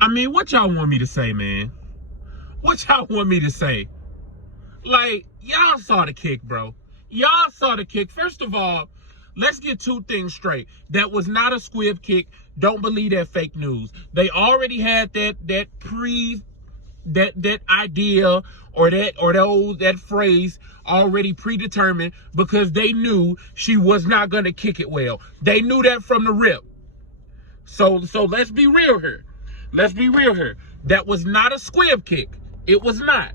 I mean, what y'all want me to say, man? What y'all want me to say? Like, y'all saw the kick, bro. Y'all saw the kick. First of all, let's get two things straight. That was not a squib kick. Don't believe that fake news. They already had that idea or that phrase already predetermined because they knew she was not going to kick it well. They knew that from the rip. So let's be real here. Let's be real here. That was not a squib kick. It was not.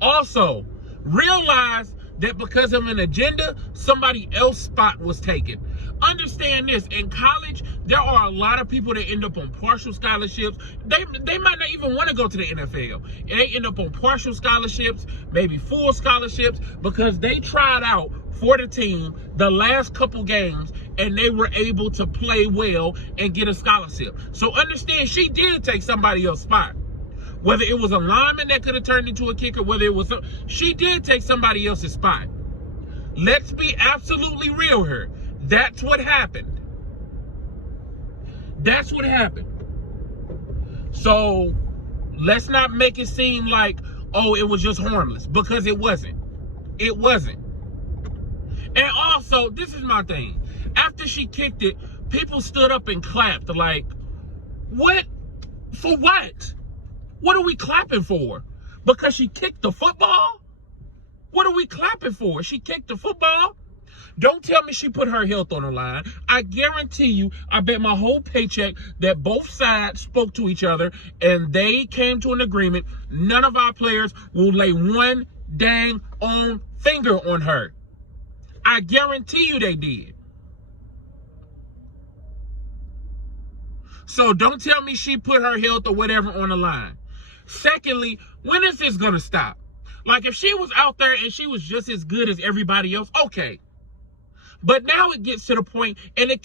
Also, realize that because of an agenda, somebody else's spot was taken. Understand this, in college, there are a lot of people that end up on partial scholarships. They might not even want to go to the NFL. And they end up on partial scholarships, maybe full scholarships, because they tried out for the team the last couple games and they were able to play well and get a scholarship. So understand, she did take somebody else's spot. Whether it was a lineman that could have turned into a kicker, whether it was... she did take somebody else's spot. Let's be absolutely real here. That's what happened. That's what happened. So, let's not make it seem like, oh, it was just harmless. Because it wasn't. It wasn't. And also, this is my thing. After she kicked it, people stood up and clapped. Like, what? For what? What are we clapping for? Because she kicked the football? What are we clapping for? She kicked the football? Don't tell me she put her health on the line. I guarantee you, I bet my whole paycheck that both sides spoke to each other and they came to an agreement. None of our players will lay one dang on finger on her. I guarantee you they did. So don't tell me she put her health or whatever on the line. Secondly, when is this gonna stop? Like, if she was out there and she was just as good as everybody else, okay. But now it gets to the point, and they're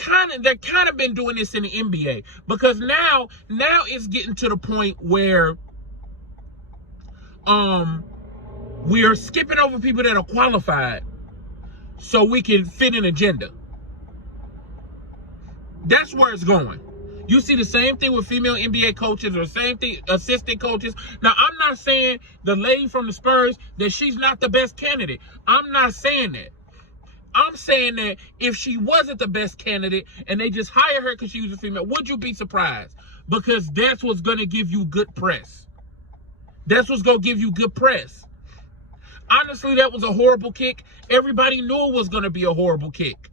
kind of been doing this in the NBA, because now it's getting to the point where we are skipping over people that are qualified so we can fit an agenda. That's where it's going. You see the same thing with female NBA coaches, or same thing, assistant coaches. Now, I'm not saying the lady from the Spurs, that she's not the best candidate. I'm not saying that. I'm saying that if she wasn't the best candidate and they just hire her because she was a female, would you be surprised? Because that's what's going to give you good press. That's what's going to give you good press. Honestly, that was a horrible kick. Everybody knew it was going to be a horrible kick.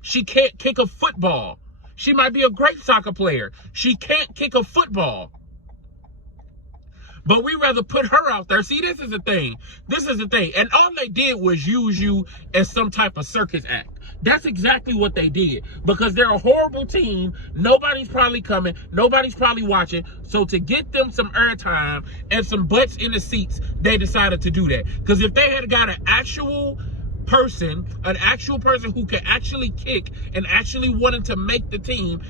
She can't kick a football. She might be a great soccer player. She can't kick a football. But we rather put her out there. See, this is the thing. This is the thing. And all they did was use you as some type of circus act. That's exactly what they did. Because they're a horrible team. Nobody's probably coming. Nobody's probably watching. So to get them some airtime and some butts in the seats, they decided to do that. Because if they had got an actual person who could actually kick and actually wanted to make the team,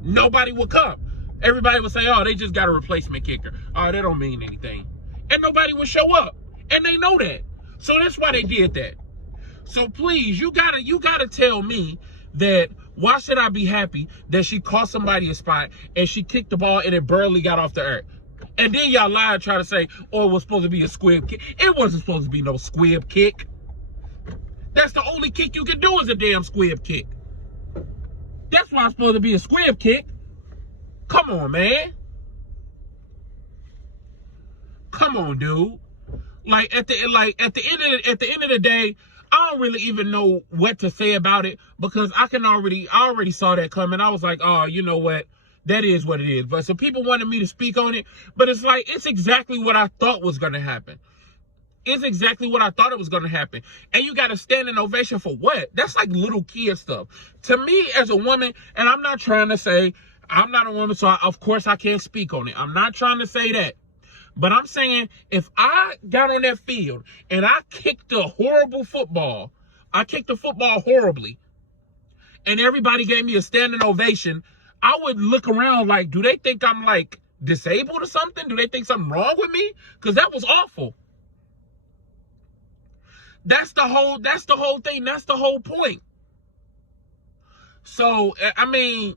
nobody would come. Everybody would say, oh, they just got a replacement kicker. Oh, that don't mean anything. And nobody would show up. And they know that. So that's why they did that. So please, you gotta tell me that why should I be happy that she cost somebody a spot and she kicked the ball and it barely got off the earth? And then y'all lie and try to say, oh, it was supposed to be a squib kick. It wasn't supposed to be no squib kick. That's the only kick you can do is a damn squib kick. That's why it's supposed to be a squib kick. Come on, man. Come on, dude. At the end of the day, I don't really even know what to say about it, because I already saw that coming. I was like, oh, you know what? That is what it is. But so people wanted me to speak on it, but it's exactly what I thought was going to happen. It's exactly what I thought it was going to happen. And you got to stand in ovation for what? That's like little kid stuff. To me, as a woman, and I'm not trying to say, I'm not a woman, so of course I can't speak on it. I'm not trying to say that. But I'm saying, if I got on that field and I kicked a horrible football, I kicked the football horribly, and everybody gave me a standing ovation, I would look around like, do they think I'm like disabled or something? Do they think something wrong with me? Because that was awful. That's the whole thing. That's the whole point. So, I mean,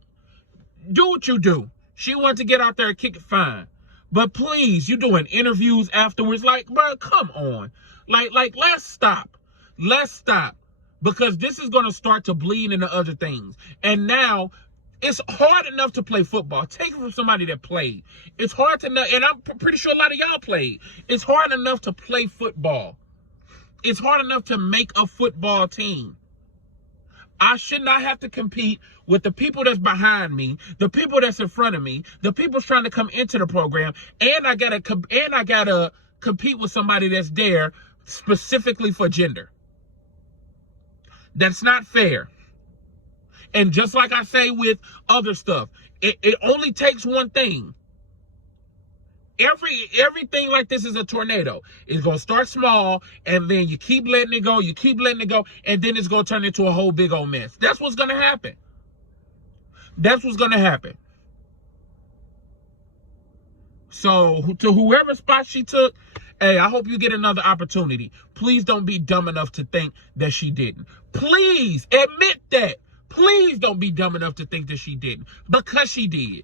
Do what you do. She wanted to get out there and kick it, fine. But please, you doing interviews afterwards. Like, bro, come on. Like, let's stop. Let's stop. Because this is going to start to bleed into other things. And now, it's hard enough to play football. Take it from somebody that played. It's hard to know, and I'm pretty sure a lot of y'all played. It's hard enough to play football. It's hard enough to make a football team. I should not have to compete with the people that's behind me, the people that's in front of me, the people trying to come into the program, and I gotta compete with somebody that's there specifically for gender. That's not fair. And just like I say with other stuff, it only takes one thing. Everything like this is a tornado. It's going to start small, and then you keep letting it go, and then it's going to turn into a whole big old mess. That's what's going to happen. That's what's going to happen. So, to whoever spot she took, hey, I hope you get another opportunity. Please don't be dumb enough to think that she didn't. Please admit that. Please don't be dumb enough to think that she didn't. Because she did.